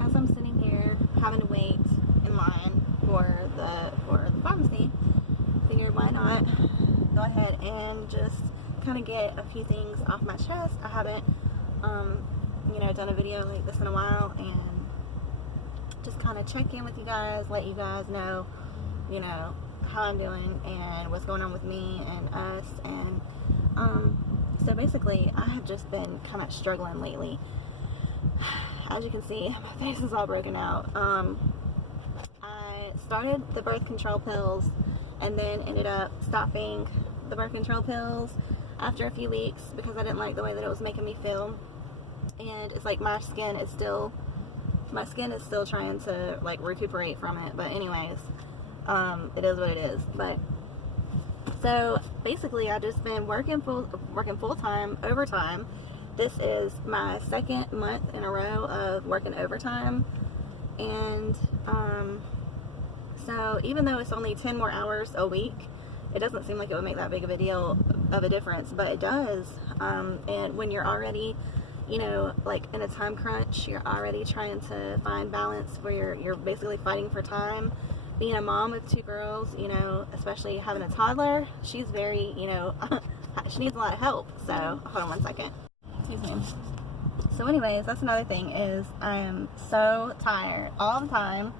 as I'm sitting here having to wait in line for the pharmacy, figured why not go ahead and just kind of get a few things off my chest. I haven't you know, done a video like this in a while, and just kind of check in with you guys, let you guys know, you know, how I'm doing and what's going on with me and us. And so basically I have just been kind of struggling lately. As you can see, my face is all broken out. I started the birth control pills and then ended up stopping the birth control pills after a few weeks because I didn't like the way that it was making me feel. And it's like my skin is still trying to like recuperate from it. But anyways, it is what it is. But so basically I just been working full-time overtime. This is my second month in a row of working overtime. And so even though it's only 10 more hours a week, it doesn't seem like it would make that big of a deal of a difference, but it does. And when you're already, you know, like in a time crunch, you're already trying to find balance where you're basically fighting for time. Being a mom of 2 girls, you know, especially having a toddler, she's very, you know, she needs a lot of help. So hold on one second. Excuse me. So anyways, that's another thing, is I am so tired all the time,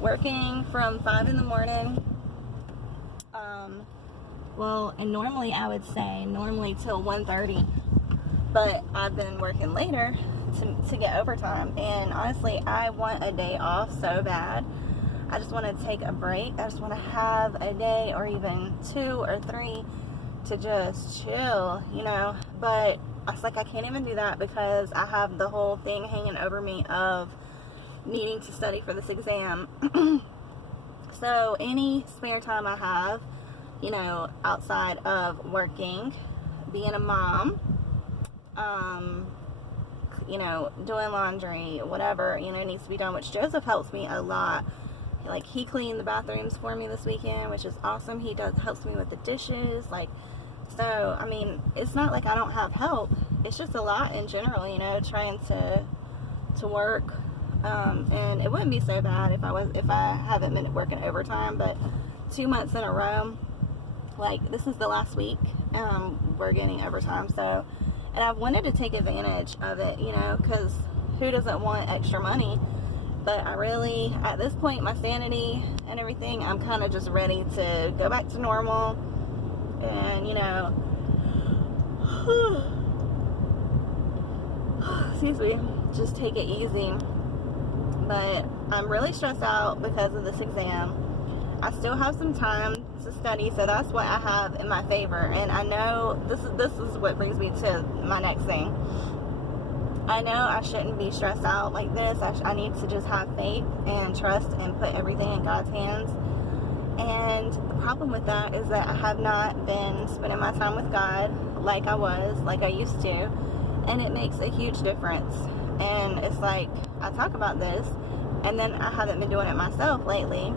working from 5 in the morning. Well, and normally I would say till 1:30, but I've been working later to get overtime. And honestly, I want a day off so bad. I just want to take a break. I just want to have a day or even 2 or 3 to just chill, you know. But it's like I can't even do that because I have the whole thing hanging over me of needing to study for this exam. So any spare time I have, you know, outside of working, being a mom, you know, doing laundry, whatever, you know, needs to be done, which Joseph helps me a lot. Like, he cleaned the bathrooms for me this weekend, which is awesome. He helps me with the dishes, like, so, I mean, it's not like I don't have help. It's just a lot in general, you know, trying to work. And it wouldn't be so bad if I haven't been working overtime, but 2 months in a row, like, this is the last week, we're getting overtime. So, and I've wanted to take advantage of it, you know, because who doesn't want extra money? But I really, at this point, my sanity and everything, I'm kind of just ready to go back to normal. And, you know, excuse me, just take it easy. But I'm really stressed out because of this exam. I still have some time to study, so that's what I have in my favor. And I know this is what brings me to my next thing. I know I shouldn't be stressed out like this. I need to just have faith and trust and put everything in God's hands. And the problem with that is that I have not been spending my time with God like I used to. And it makes a huge difference. And it's like, I talk about this, and then I haven't been doing it myself lately.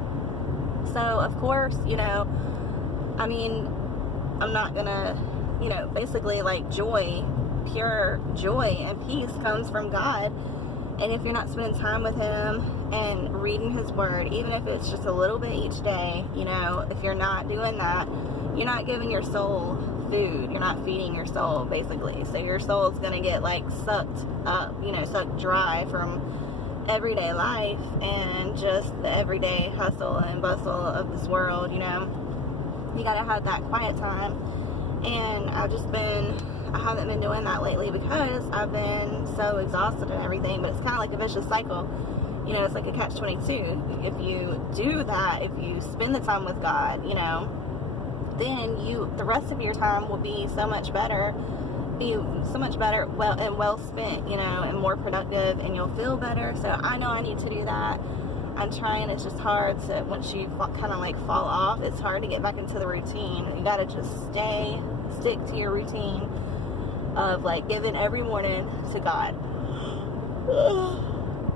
So, of course, you know, I mean, I'm not gonna, you know, basically, like, pure joy and peace comes from God. And if you're not spending time with Him and reading His Word, even if it's just a little bit each day, you know, if you're not doing that, you're not giving your soul food. You're not feeding your soul, basically. So your soul's gonna get, like, sucked up, you know, sucked dry from everyday life and just the everyday hustle and bustle of this world, you know. You gotta have that quiet time. And I haven't been doing that lately because I've been so exhausted and everything. But it's kind of like a vicious cycle, you know. It's like a catch-22. If you do that, if you spend the time with God, you know, then the rest of your time will be so much better, well spent, you know, and more productive, and you'll feel better. So I know I need to do that. I'm trying. It's just hard to, once you kind of like fall off, it's hard to get back into the routine. You gotta just stick to your routine of, like, giving every morning to God.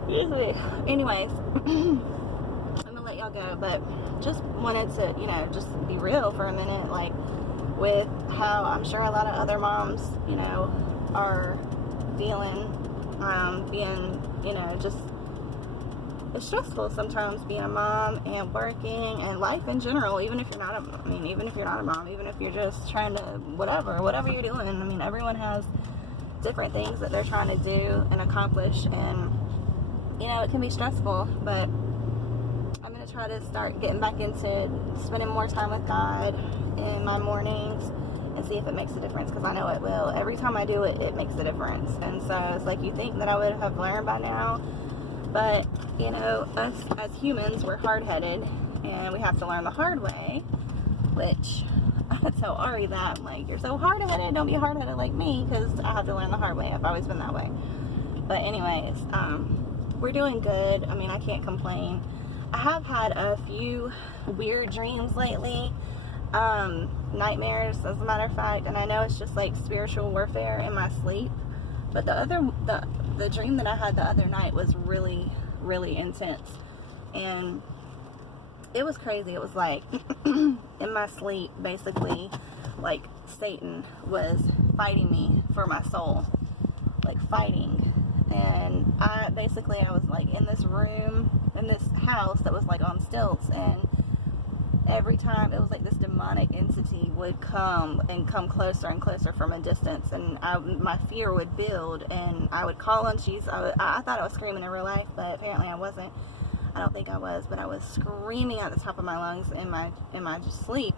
Excuse me. Anyways, I'm gonna let y'all go, but just wanted to, you know, just be real for a minute, like, with how I'm sure a lot of other moms, you know, are feeling, being, you know, just it's stressful sometimes being a mom and working and life in general, even if you're not even if you're not a mom, even if you're just trying to, whatever you're doing. I mean, everyone has different things that they're trying to do and accomplish, and, you know, it can be stressful, but I'm going to try to start getting back into spending more time with God in my mornings and see if it makes a difference, because I know it will. Every time I do it, it makes a difference. And so it's like, you think that I would have learned by now, but, you know, us as humans, we're hard-headed, and we have to learn the hard way, which I tell Ari that, I'm like, you're so hard-headed, don't be hard-headed like me, because I have to learn the hard way. I've always been that way. But anyways, we're doing good. I mean, I can't complain. I have had a few weird dreams lately, nightmares, as a matter of fact, and I know it's just like spiritual warfare in my sleep, but the dream that I had the other night was really, really intense, and it was crazy. It was like, in my sleep, basically, like, Satan was fighting me for my soul, like, fighting, and I was like in this room, in this house that was like on stilts, and every time it was like this demonic entity would come closer and closer from a distance, and my fear would build, and I would call on Jesus. I thought I was screaming in real life, but apparently I wasn't. I don't think I was, but I was screaming at the top of my lungs in my sleep,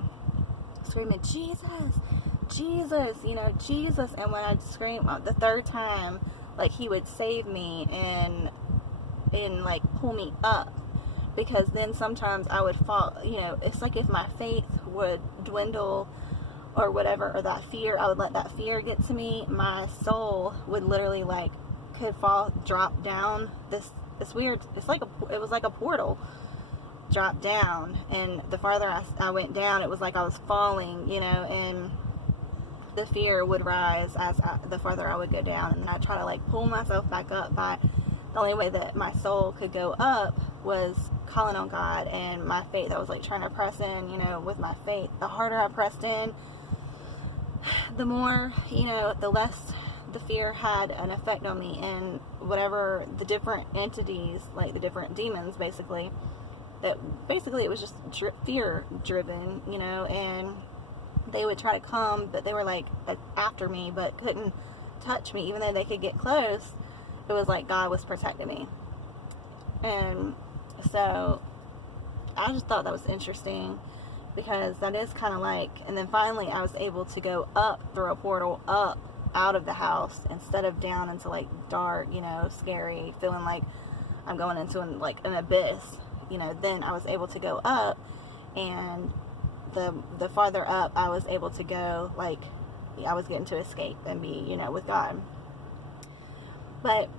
screaming, Jesus, Jesus, you know, Jesus. And when I'd scream the third time, like, he would save me and like pull me up, because then sometimes I would fall, you know, it's like if my faith would dwindle or whatever, or that fear, I would let that fear get to me, my soul would literally, like, could drop down this weird, it was like a portal, dropped down, and the farther I went down, it was like I was falling, you know, and the fear would rise the farther I would go down, and then I'd try to, like, pull myself back up. By the only way that my soul could go up was calling on God and my faith. I was like trying to press in, you know, with my faith. The harder I pressed in, the more, you know, the less the fear had an effect on me, and whatever the different entities, like the different demons, basically it was just fear driven, you know, and they would try to come, but they were like after me, but couldn't touch me. Even though they could get close, it was like God was protecting me. And so I just thought that was interesting, because that is kind of like, and then finally I was able to go up through a portal, up out of the house, instead of down into, like, dark, you know, scary, feeling like I'm going into like an abyss, you know. Then I was able to go up, and the farther up I was able to go, like, I was getting to escape and be, you know, with God. But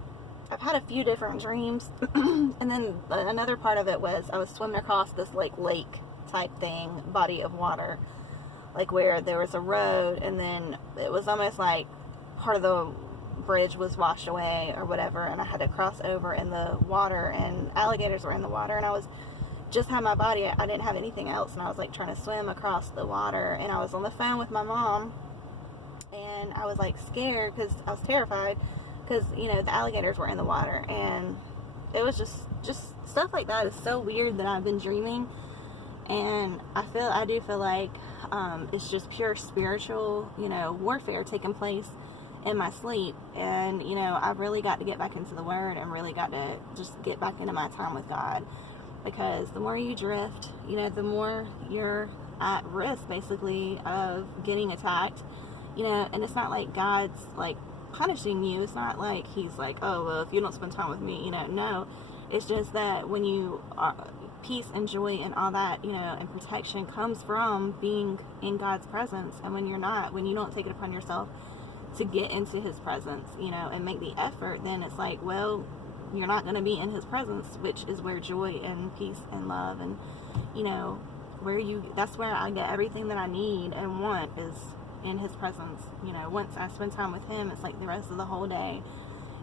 I've had a few different dreams, and then another part of it was I was swimming across this, like, lake type thing, body of water, like, where there was a road, and then it was almost like part of the bridge was washed away or whatever, and I had to cross over in the water, and alligators were in the water, and I was just had my body, I didn't have anything else, and I was like trying to swim across the water, and I was on the phone with my mom, and I was like scared, because I was terrified, because, you know, the alligators were in the water, and it was just stuff like that is so weird that I've been dreaming, and I do feel like it's just pure spiritual, you know, warfare taking place in my sleep. And, you know, I've really got to get back into the Word, and really got to just get back into my time with God, because the more you drift, you know, the more you're at risk, basically, of getting attacked, you know. And it's not like God's, like, punishing you. It's not like he's like, oh, well, if you don't spend time with me, you know. No, it's just that when you are, peace and joy and all that, you know, and protection comes from being in God's presence. And when you're not, when you don't take it upon yourself to get into his presence, you know, and make the effort, then it's like, well, you're not going to be in his presence, which is where joy and peace and love and, you know, that's where I get everything that I need and want, is in his presence. You know, once I spend time with him, it's like the rest of the whole day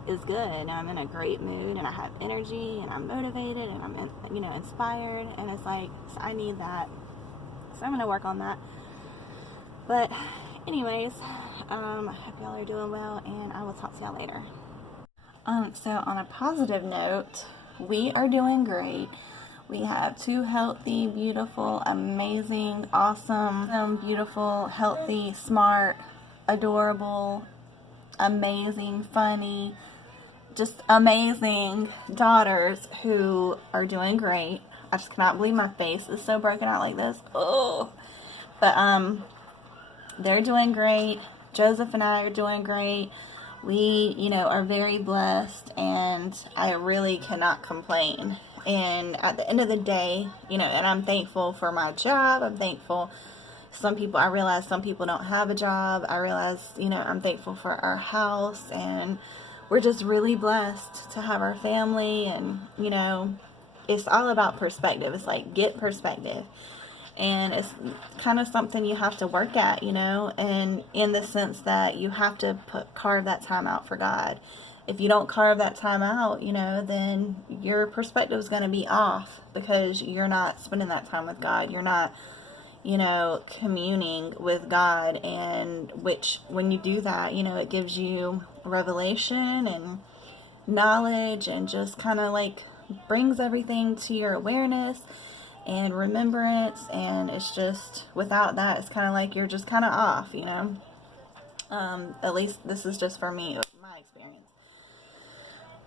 is good, and I'm in a great mood, and I have energy, and I'm motivated, and I'm, you know, inspired, and it's like, so I need that, so I'm going to work on that. But anyways, I hope y'all are doing well, and I will talk to y'all later. So on a positive note, we are doing great. We have 2 healthy, beautiful, amazing, awesome, beautiful, healthy, smart, adorable, amazing, funny, just amazing daughters who are doing great. I just cannot believe my face is so broken out like this. Oh, but they're doing great. Joseph and I are doing great. We, are very blessed, and I really cannot complain. And at the end of the day, and I'm thankful for my job. I'm thankful. I realize some people don't have a job. I realize, I'm thankful for our house, and we're just really blessed to have our family. And, it's all about perspective. It's like, get perspective. And it's kind of something you have to work at, and in the sense that you have to carve that time out for God. If you don't carve that time out, then your perspective is going to be off, because you're not spending that time with God. You're not, communing with God, and which, when you do that, it gives you revelation and knowledge, and just kind of like brings everything to your awareness and remembrance. And it's just, without that, it's kind of like you're just kind of off, at least this is just for me, my experience.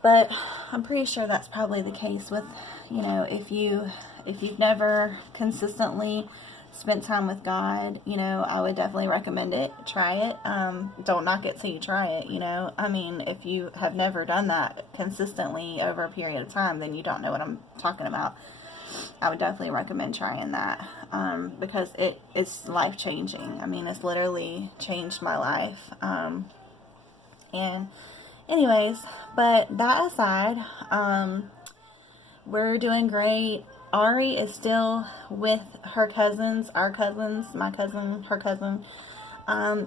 But I'm pretty sure that's probably the case with, if you've never consistently spent time with God, I would definitely recommend it. Try it. Don't knock it till you try it, if you have never done that consistently over a period of time, then you don't know what I'm talking about. I would definitely recommend trying that, because it's life-changing. It's literally changed my life. And anyways, but that aside, we're doing great. Ari is still with her cousins, our cousins, my cousin, her cousin.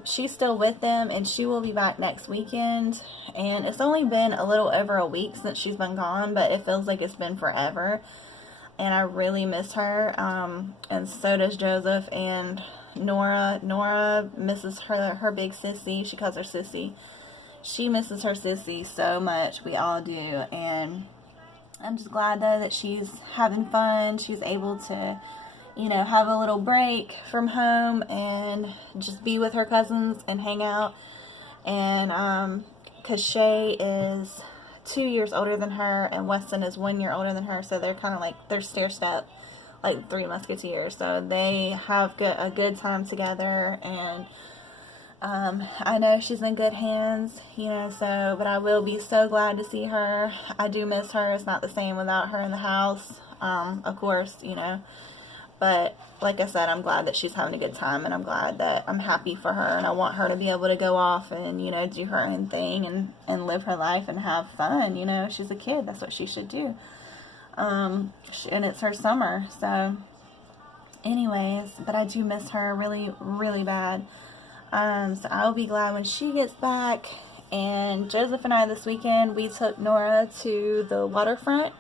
She's still with them, and she will be back next weekend. And it's only been a little over a week since she's been gone, but it feels like it's been forever. And I really miss her, and so does Joseph and Nora. Nora misses her big sissy. She calls her sissy. She misses her sissy so much. We all do. And I'm just glad, though, that she's having fun. She's able to, have a little break from home and just be with her cousins and hang out. And because Shay is 2 years older than her, and Weston is 1 year older than her, so they're kind of like, they're stair-step, like 3 Musketeers. So they have a good time together. And I know she's in good hands, but I will be so glad to see her. I do miss her. It's not the same without her in the house, of course, but like I said, I'm glad that she's having a good time, and I'm happy for her, and I want her to be able to go off and, do her own thing and live her life and have fun. She's a kid. That's what she should do. And it's her summer. So anyways, but I do miss her really, really bad. So I'll be glad when she gets back. And Joseph and I this weekend, we took Nora to the waterfront,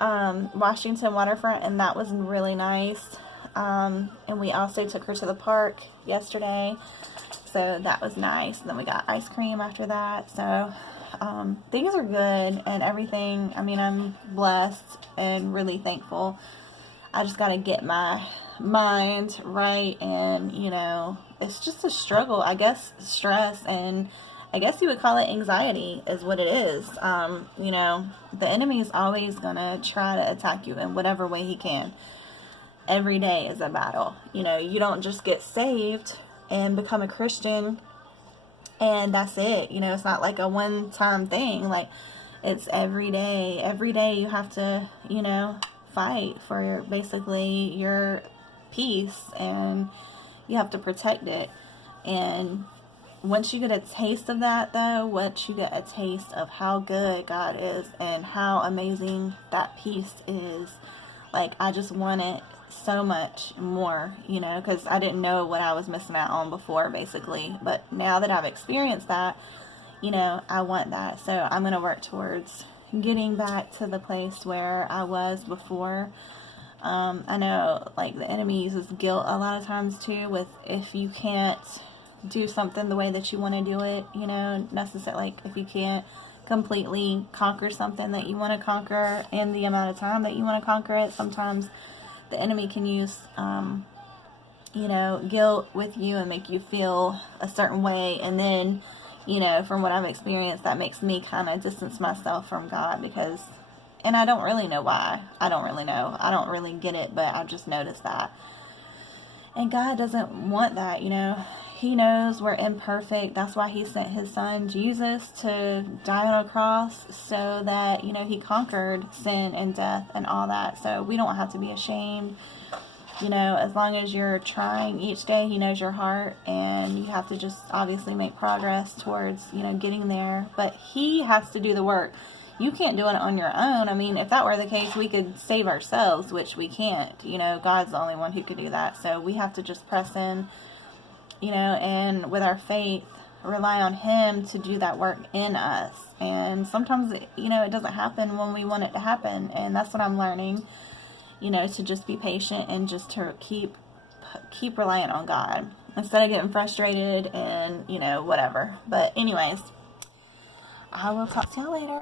Washington waterfront, and that was really nice. And we also took her to the park yesterday, so that was nice. And then we got ice cream after that. So things are good and everything. I'm blessed and really thankful. I just got to get my mind right, and it's just a struggle, I guess. Stress, and I guess you would call it anxiety is what it is. The enemy is always gonna try to attack you in whatever way he can. Every day is a battle. You don't just get saved and become a Christian and that's it. It's not like a one-time thing. Like, it's every day. Every day you have to, fight for basically your peace, and you have to protect it. And once you get a taste of that, though, once you get a taste of how good God is and how amazing that peace is, like, I just want it so much more, because I didn't know what I was missing out on before, basically. But now that I've experienced that, I want that. So I'm going to work towards getting back to the place where I was before. I know, like, the enemy uses guilt a lot of times too, with if you can't do something the way that you want to do it, necessarily, like, if you can't completely conquer something that you want to conquer in the amount of time that you want to conquer it. Sometimes the enemy can use, guilt with you and make you feel a certain way. And then, from what I've experienced, that makes me kind of distance myself from God and I don't really know why. I don't really know. I don't really get it, but I've just noticed that. And God doesn't want that, He knows we're imperfect. That's why He sent His Son, Jesus, to die on a cross so that, He conquered sin and death and all that. So we don't have to be ashamed. As long as you're trying each day, He knows your heart, and you have to just obviously make progress towards, getting there. But He has to do the work. You can't do it on your own. I mean, if that were the case, we could save ourselves, which we can't. God's the only one who could do that. So we have to just press in, and with our faith, rely on Him to do that work in us. And sometimes, it doesn't happen when we want it to happen. And that's what I'm learning, to just be patient and just to keep relying on God instead of getting frustrated and, whatever. But anyways, I will talk to y'all later.